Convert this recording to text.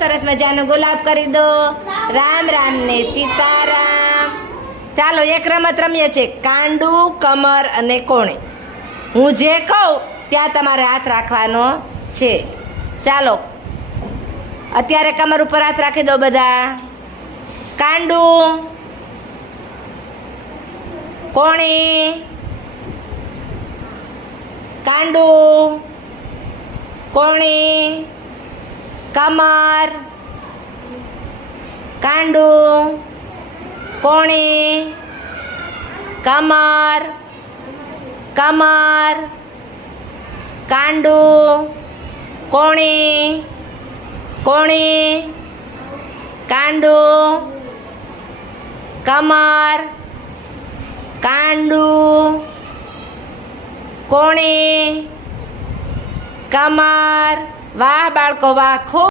સરસ મજાનો ગુલાબ કરી દો. રામ રામ ને સીતારામ. ચાલો એક રમત રમીએ છીએ, કાંડુ, કમર અને કોણે. હું જે કહું ત્યાં તમારે હાથ રાખવાનો છે. ચાલો અત્યારે કમર ઉપર હાથ રાખી દો બધા. કાંડુ, કોણે, કાંડુ, કોણે, કમર, કાંડુ, કોણે, કમર, કમર, કાંડુ, કોણે, કોણે, કાંડુ, કમર, કાંડુ, કોણે, કમર. વાહ બાળકો વાહ. ખૂબ